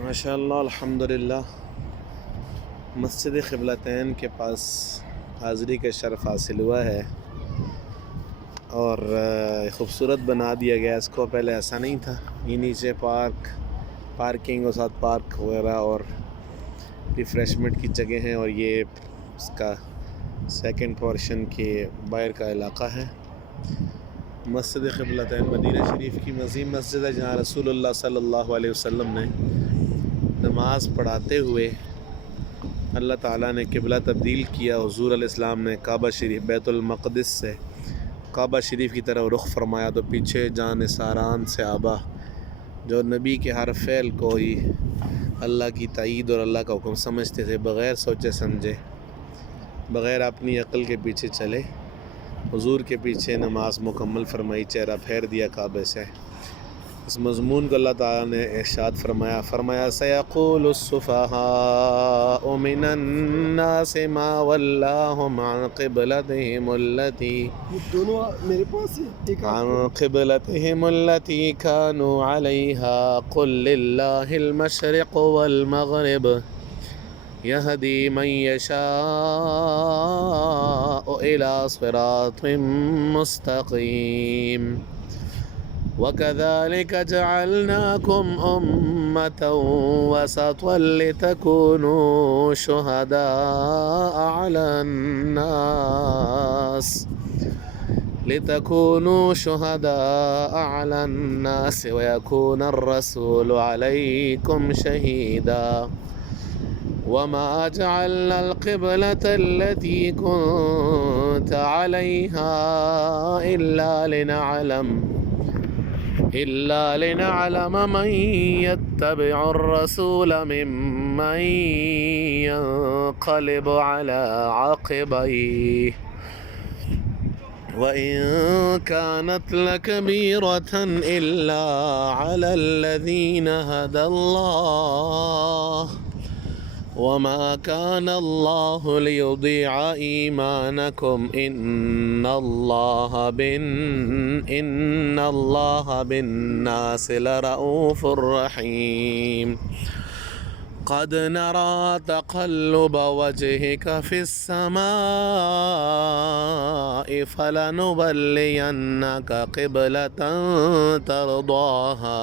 माशाअल्लाह अल्हम्दुलिल्लाह। मस्जिद क़िबलतैन के पास हाज़िरी का शर्फ़ हासिल हुआ है और ख़ूबसूरत बना दिया गया इसको। पहले ऐसा नहीं था। ये नीचे पार्किंग और साथ पार्क वगैरह और रिफ़्रेशमेंट की जगह हैं, और ये इसका सेकंड पोर्शन के बाहर का इलाक़ा है। मस्जिद क़िबलतैन मदीना शरीफ की अज़ीम मस्जिद है, जहाँ रसूलुल्लाह सल्लल्लाहु अलैहि वसल्लम ने नमाज़ पढ़ाते हुए अल्लाह ताला ने क़िबला तब्दील किया। हुज़ूर अलैहिस्सलाम ने काबा शरीफ बैतुल मक़दिस से काबा शरीफ की तरफ रुख़ फरमाया, तो पीछे जान सारान से आबा जो नबी के हर फ़ेल को ही अल्लाह की ताईद और अल्लाह का हुक्म समझते थे, बग़ैर सोचे समझे, बग़ैर अपनी अक़ल के पीछे चले, हुज़ूर के पीछे नमाज मुकम्मल फरमाई, चेहरा फेर दिया काबे से। इस मज़मून को अल्लाह ताला ने इरशाद फरमाया सयक़ूलुस्सुफ़हाउ मिनन्नासि मा वल्लाहुम अन क़िबलतिहिमुल्लती कानू अलैहा क़ुल लिल्लाहिल मशरिक़ु वल मग़रिब यहदी मन यशाअु इला सिरातिम मुस्तक़ीम वकज़ालिक जअलनाकुम उम्मतन वसतन लितकूनू शुहदाअ अलन्नास वयकूनर रसूलु अलैकुम शहीदा वमा जअलनल क़िबलतल्लती कुन्त अलैहा इल्ला लिनअलम मन यत्तबिउर रसूल मिम्मन यन्क़लिबु अला अक़बैहि व इन कानत लकबीरतन इल्ला अलल्लज़ीना हदल्लाह वमा काना अल्लाहु लियुदिअ ईमानकुम इन्नल्लाह बिन्नासि लरऊफ़ुर रहीम। क़द नरा तक़ल्लुब वजहिक फ़िस्समाइ फ़लनुवल्लियन्नक क़िबलतन तरदाहा